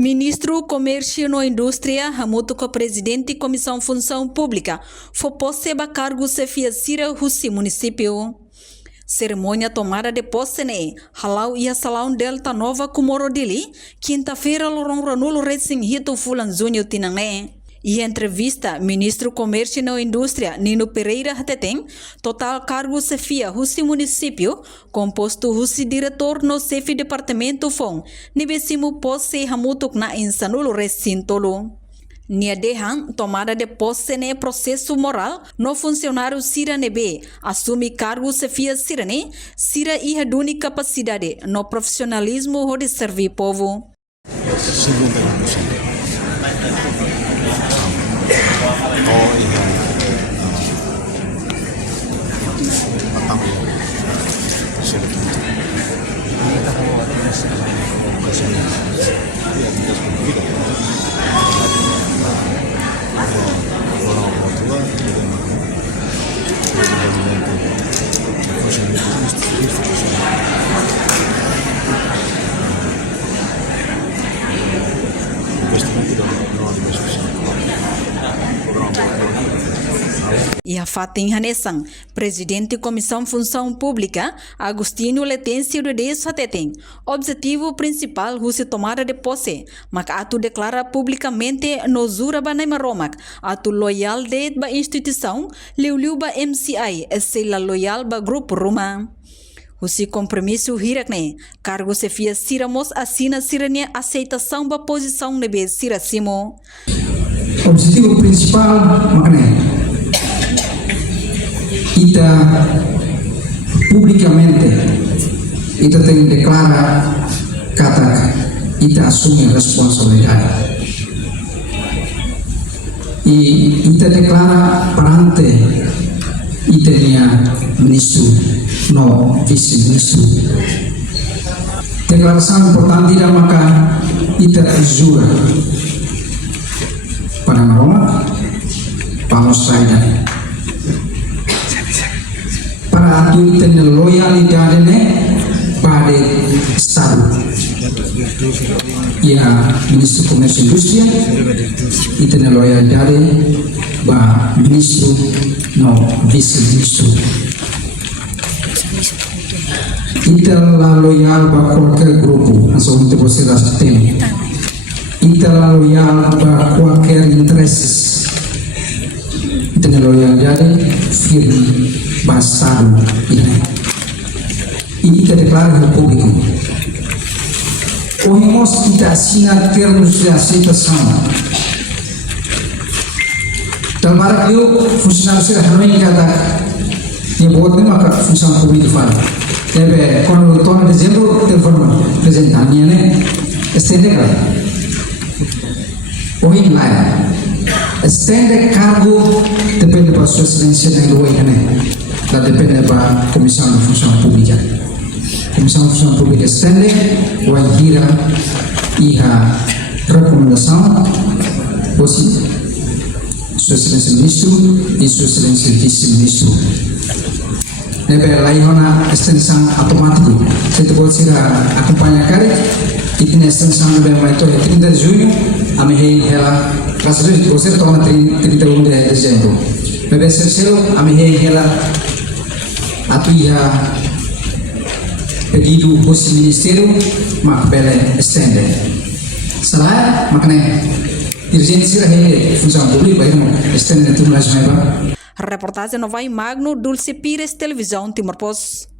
Ministro Comércio e Indústria, junto com o presidente da Comissão Função Pública, foi posseba cargo chefia Cira Russi município. Cerimônia tomada de posse ne Halau e Salão Delta Nova Comorodili, quinta-feira Lorong Ranulo Racing Hito Fulan Júnior Tinangné. E entrevista, Ministro Comércio e Indústria, Nino Pereira Hateteng, total cargo chefia Russi município, composto Russi diretor no chefe departamento FON, nibesimo posse hamutuk na insanulo recintolo. Nia dehang tomada de posse ne processo moral no funcionário Cira Nebe, assume cargo chefia Cira ne, Cira iha duni capacidade no profissionalismo de servir povo. E a Fatim Hanesang, presidente da Comissão Função Pública, Agostinho Letêncio de Hateteng, objetivo principal Russi tomada de posse, mas atu declara publicamente no Zura Banaimaromak, atu loyal de ba instituição, liu ba MCI, sela loyal ba grupo Ruma. Russi compromisso hirakne, cargo chefia Ciramos assina Cirania aceitação ba posição nebe Ciracimo. Objetivo principal, maknanya kita publicamente kita tem declara kata kita assume responsabilidade e kita declara perante kita ministro no vice-ministro declaração importante tidak maka kita jura pada Roma vamos sair para atu tener loyalidade pada Estado ya Ministro Comércio e Indústria e tener loyalidade ba Ministro no Vice-Ministro. Kita la loyal ba qualquer grupo, asal untuk você tem. Kita la loyal ba qualquer interesses. Tener loyalidade firme Estado e kita declara ao público. Ouvimos kita assina termos de aceitação. Dalam eu funcionário será ruim kata yang buat ni maka função pública fala. Tapi quando torna dezembro telefon apresentannya ne estende kan. Ouvim lá. Estende cargo depende da sua excelência na lua ini. Da depende da Comissão de Função Pública. Comissão de Função Pública estende vai gira e a recomendação possível Sua Excelência Ministro e Sua Excelência Vice-Ministro. Nebe laihona extensão automático. Você pode ser acompanhar e tem extensão nebe mais 30 de junho a mehei ela passageiro você toma 31 de dezembro. Nebe selo a mehei ela atu ia pedido Russi Ministério mak bele estende. Salah maknanya dirigente sira hele função pública bairro estende tu mais maiba. Reportagem Nova Magno Dulce Pires Televisão Timor Post.